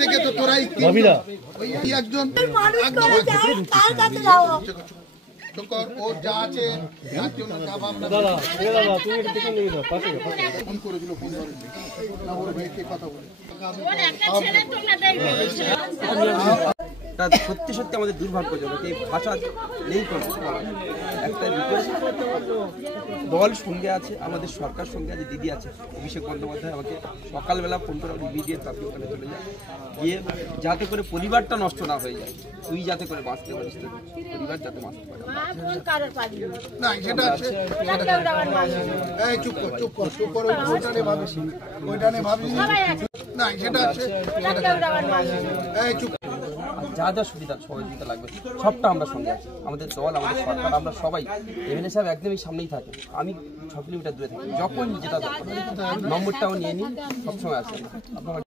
থেকে তো তোরাই একজন ও যা আছে ফোন করেছিল কথা বলে সত্যি সত্যি আমাদের দুর্ভাগ্যজনক এই ভাষা নেই কোনো একটা দল সঙ্গে আছে, আমাদের সরকার সঙ্গে আছে, দিদি আছে অভিষেক বন্দ্যোপাধ্যায় আমাকে সকালবেলা ফোন করে রিভিউ দিয়ে তাকে ওখানে চলে যায় গিয়ে যাতে করে পরিবারটা নষ্ট না হয়ে যায়, তুই যাতে করে বাঁচতে পারিস, পরিবার যাতে বাঁচতে পারে না সেটা আছে। চুপ কর চুপ কর চুপ করো, ওইটা নিয়ে ভাবিস না সেটা আছে। চুপ যা যা সুবিধা সহযোগিতা লাগবে সবটা আমরা সঙ্গে আছি, আমাদের দল আমাদের সরকার আমরা সবাই। এমএলএ সাহেব একদমই সামনেই থাকে, আমি 6 কিলোমিটার দূরে থাকি, যখন যেটা দরকার নম্বরটাও নিয়ে নিই, সবসময় আছে।